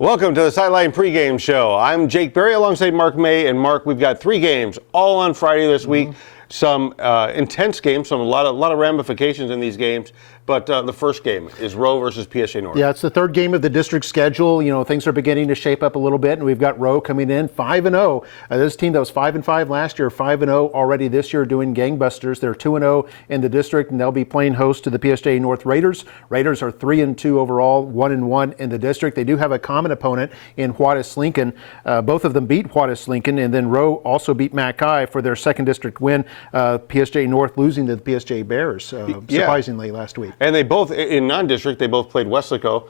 Welcome to the Sideline pregame show. I'm Jake Berry alongside Mark May. And Mark, we've got 3 games all on Friday this week. Some intense games, a lot of ramifications in these games. But the first game is Rowe versus PSG North. Yeah, it's the third game of the district schedule. You know, things are beginning to shape up a little bit, and we've got Rowe coming in 5-0. This team that was 5-5 last year, 5-0 already this year, doing gangbusters. They're 2-0 in the district, and they'll be playing host to the PSG North Raiders. Raiders are 3-2 overall, 1-1 in the district. They do have a common opponent in Juarez Lincoln. Both of them beat Juarez Lincoln, and then Rowe also beat McAllen for their second district win. PSG North losing to the PSG Bears, surprisingly, last week. And they both, in non-district, they both played Weslaco,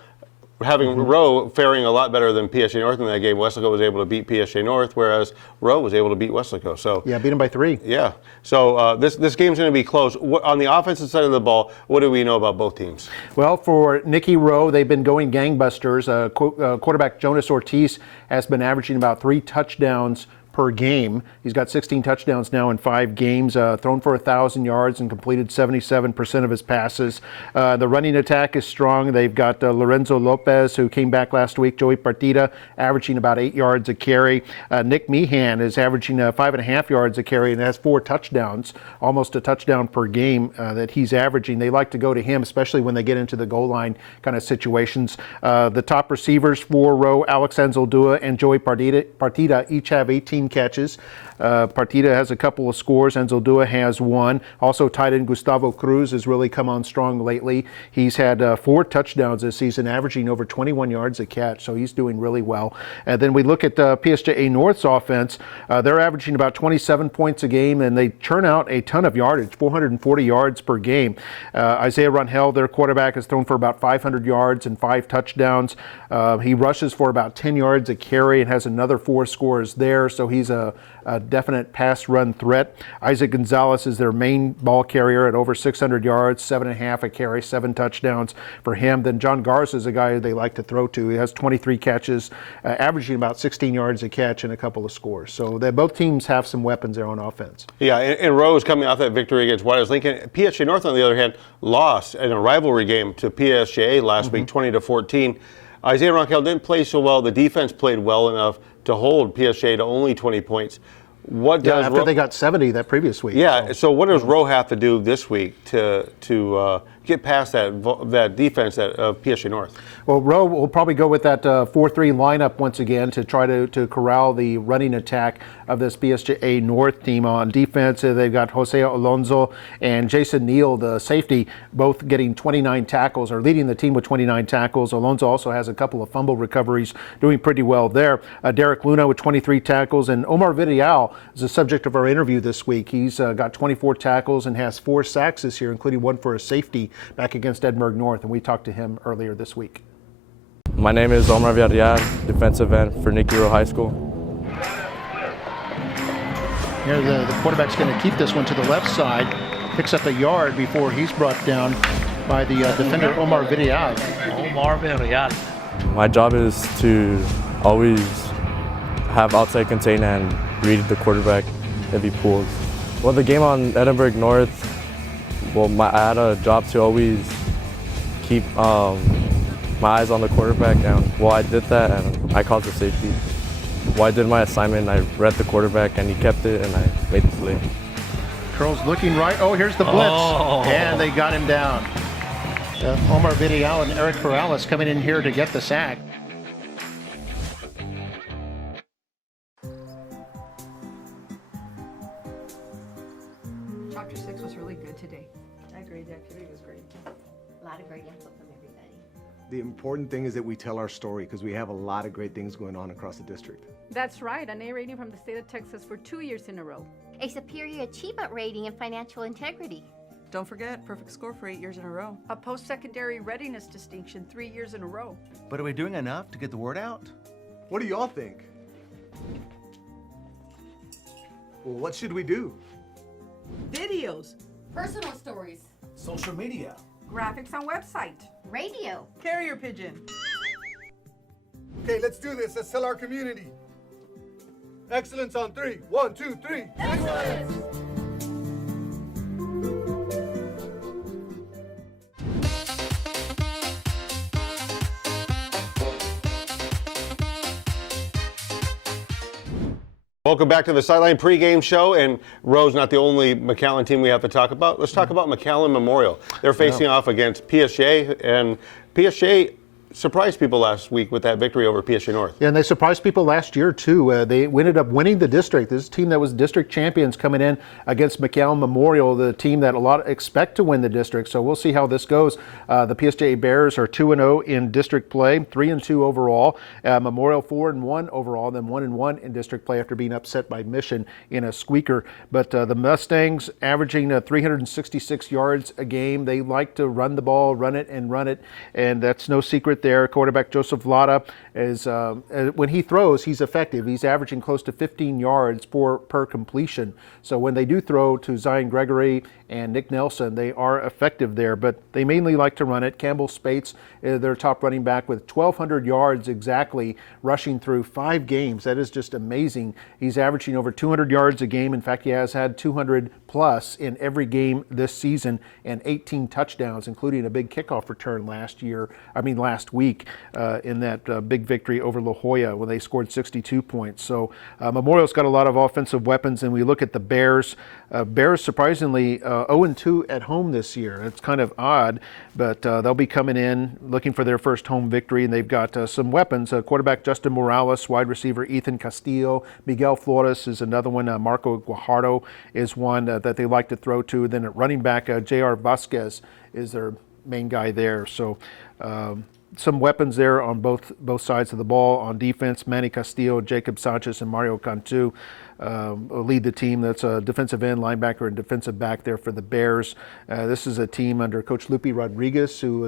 having Rowe faring a lot better than PSG North in that game. Weslaco was able to beat PSG North, whereas Rowe was able to beat Weslaco. So yeah, beat them by 3. Yeah. So this game's going to be close. On the offensive side of the ball, what do we know about both teams? Well, for Nicky Rowe, they've been going gangbusters. Quarterback Jonas Ortiz has been averaging about 3 touchdowns per game. He's got 16 touchdowns now in 5 games, thrown for 1,000 yards and completed 77% of his passes. The running attack is strong. They've got Lorenzo Lopez, who came back last week, Joey Partida, averaging about 8 yards a carry. Nick Meehan is averaging 5.5 yards a carry and has 4 touchdowns, almost a touchdown per game that he's averaging. They like to go to him, especially when they get into the goal line kind of situations. The top receivers for Rowe, Alex Anzaldúa and Joey Partida each have 18 catches. Partida has a couple of scores. Anzaldúa has 1. Also, tight end Gustavo Cruz has really come on strong lately. He's had 4 touchdowns this season, averaging over 21 yards a catch, so he's doing really well. And then we look at PSG North's offense. They're averaging about 27 points a game, and they churn out a ton of yardage, 440 yards per game. Isaiah Rangel, their quarterback, has thrown for about 500 yards and 5 touchdowns. He rushes for about 10 yards a carry and has another 4 scores there, so he's a definite pass-run threat. Isaac Gonzalez is their main ball carrier at over 600 yards, 7.5 a carry, 7 touchdowns for him. Then John Garza is a guy they like to throw to. He has 23 catches, averaging about 16 yards a catch and a couple of scores. So both teams have some weapons there on offense. Yeah, and Rowe's coming off that victory against Juarez Lincoln. PSG North, on the other hand, lost in a rivalry game to PSG last week, 20-14. Isaiah Rangel didn't play so well. The defense played well enough to hold PSG to only 20 points. What does after they got 70 that previous week. Yeah, so what does Rowe have to do this week to get past that defense of PSG North? Well, Rowe will probably go with that 4-3 lineup once again to try to corral the running attack of this PSG North team. On defense, they've got Jose Alonso and Jason Neal, the safety, both getting 29 tackles, or leading the team with 29 tackles. Alonso also has a couple of fumble recoveries, doing pretty well there. Derek Luna with 23 tackles, and Omar Vidal is the subject of our interview this week. He's got 24 tackles and has 4 sacks this year, including 1 for a safety back against Edinburgh North, and we talked to him earlier this week. My name is Omar Vidal, defensive end for Nicky Rowe High School. Here the quarterback's going to keep this one to the left side, picks up a yard before he's brought down by the defender Omar Vidal. Omar Vidal. My job is to always have outside contain and read the quarterback if he pulls. Well, the game on Edinburgh North, I had a job to always keep my eyes on the quarterback, and I did that, and I called the safety. I did my assignment, I read the quarterback, and he kept it, and I made the play. Curls looking right. Oh, here's the blitz, and they got him down. Omar Vidal and Eric Corrales coming in here to get the sack. Chapter 6 was really good today. I agree, the activity was great. A lot of great input from everybody. The important thing is that we tell our story, because we have a lot of great things going on across the district. That's right, an A rating from the state of Texas for 2 years in a row. A superior achievement rating in financial integrity. Don't forget, perfect score for 8 years in a row. A post-secondary readiness distinction 3 years in a row. But are we doing enough to get the word out? What do y'all think? Well, what should we do? Videos. Personal stories. Social media. Graphics on website. Radio. Carrier pigeon. Okay, let's do this. Let's tell our community. Excellence on 3. 1, 2, 3. Excellence! Welcome back to the Sideline pregame show, and Roe's not the only McAllen team we have to talk about. Let's talk about McAllen Memorial. They're facing off against PSJ, and PSJ surprised people last week with that victory over PSJ North. Yeah, and they surprised people last year too. They ended up winning the district. This is a team that was district champions coming in against McAllen Memorial, the team that a lot expect to win the district. So we'll see how this goes. The PSJ Bears are 2-0 in district play, 3-2 overall. Memorial 4-1 overall, then 1-1 in district play after being upset by Mission in a squeaker. But the Mustangs averaging 366 yards a game. They like to run the ball, run it, and that's no secret there. Quarterback Joseph Lada is when he throws, he's effective. He's averaging close to 15 yards per completion. So when they do throw to Zion Gregory and Nick Nelson, they are effective there. But they mainly like to run it. Campbell Spates, their top running back, with 1,200 yards exactly, rushing through 5 games. That is just amazing. He's averaging over 200 yards a game. In fact, he has had 200 plus in every game this season, and 18 touchdowns, including a big kickoff return last week in that big victory over La Jolla when they scored 62 points. So Memorial's got a lot of offensive weapons, and we look at the Bears. Bears surprisingly 0-2 at home this year. It's kind of odd, but they'll be coming in looking for their first home victory, and they've got some weapons. Quarterback Justin Morales, wide receiver Ethan Castillo, Miguel Flores is another one, Marco Guajardo is one that they like to throw to. Then at running back, J.R. Vasquez is their main guy there. So some weapons there on both sides of the ball. On defense, Manny Castillo, Jacob Sanchez, and Mario Cantu lead the team. That's a defensive end, linebacker, and defensive back there for the Bears. This is a team under Coach Lupe Rodriguez, who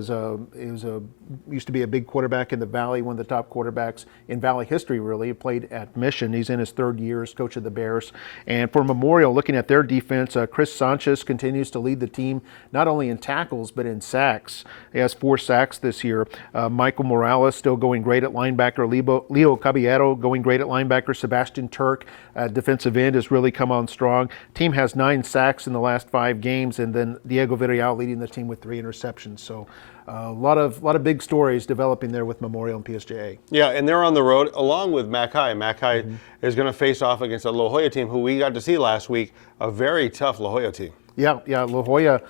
used to be a big quarterback in the Valley, one of the top quarterbacks in Valley history, really. He played at Mission. He's in his 3rd year as coach of the Bears. And for Memorial, looking at their defense, Chris Sanchez continues to lead the team, not only in tackles, but in sacks. He has 4 sacks this year. Michael Morales still going great at linebacker. Leo Caballero going great at linebacker. Sebastian Turk, defensive end, has really come on strong. Team has 9 sacks in the last 5 games, and then Diego Villarreal leading the team with 3 interceptions. So a lot of big stories developing there with Memorial and PSJA. Yeah, and they're on the road along with Mac High. Mac High is going to face off against a La Jolla team who we got to see last week, a very tough La Jolla team. Yeah, La Jolla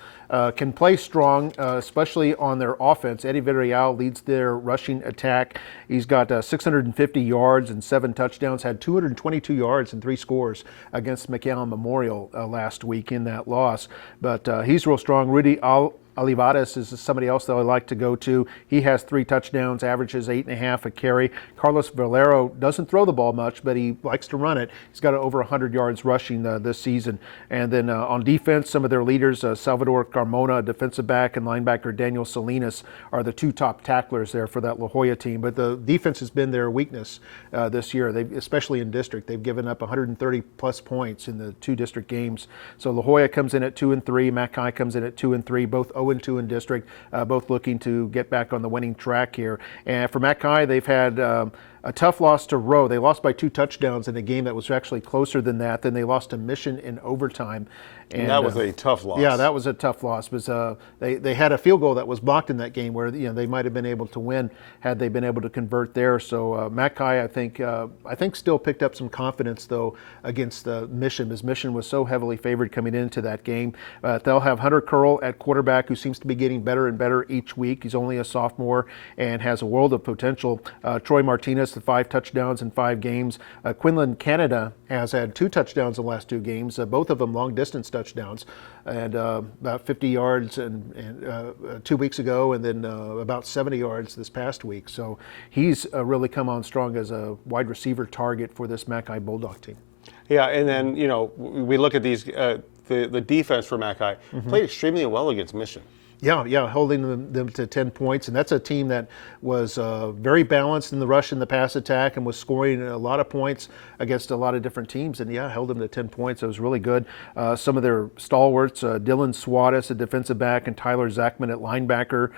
can play strong, especially on their offense. Eddie Villarreal leads their rushing attack. He's got 650 yards and 7 touchdowns, had 222 yards and 3 scores against McAllen Memorial last week in that loss. But he's real strong. Rudy Olivares is somebody else that I like to go to. He has 3 touchdowns, averages 8.5 a carry. Carlos Valero doesn't throw the ball much, but he likes to run it. He's got over 100 yards rushing this season. And then on defense, some of their leaders, Salvador Carmona, defensive back, and linebacker Daniel Salinas are the 2 top tacklers there for that La Jolla team. But the defense has been their weakness this year, especially in district. They've given up 130 plus points in the 2 district games. So La Jolla comes in at 2-3. Mac High comes in at 2-3, both 0-2 in district, both looking to get back on the winning track here. And for Mac High, they've had a tough loss to Roe. They lost by 2 touchdowns in a game that was actually closer than that. Then they lost to Mission in overtime. And that was a tough loss. Yeah, that was a tough loss. Because they had a field goal that was blocked in that game where they might have been able to win had they been able to convert there. So Mac High, I think still picked up some confidence though against Mission, because Mission was so heavily favored coming into that game. They'll have Hunter Curl at quarterback, who seems to be getting better and better each week. He's only a sophomore and has a world of potential. Troy Martinez, 5 touchdowns in 5 games. Quinlan Canada has had 2 touchdowns in the last 2 games, both of them long distance touchdowns, and about 50 yards and 2 weeks ago, and then about 70 yards this past week. So he's really come on strong as a wide receiver target for this Mac High Bulldog team. Yeah, and then we look at these the defense for Mac High played extremely well against Mission. Yeah, holding them to 10 points. And that's a team that was very balanced in the rush and the pass attack and was scoring a lot of points against a lot of different teams. And held them to 10 points. It was really good. Some of their stalwarts, Dylan Suarez, a defensive back, and Tyler Zachman at linebacker.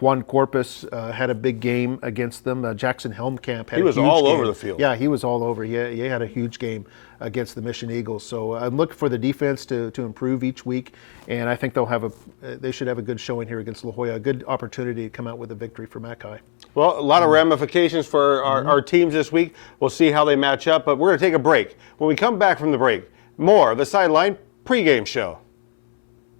Juan Corpus had a big game against them. Jackson Helmkamp had He was a huge all game. over the field. Yeah, he was all over. He had a huge game against the Mission Eagles. So I'm looking for the defense to improve each week, and I think they should have a good showing here against La Jolla. A good opportunity to come out with a victory for Mac High. Well, a lot of ramifications for our teams this week. We'll see how they match up, but we're going to take a break. When we come back from the break, more of the Sideline pregame show.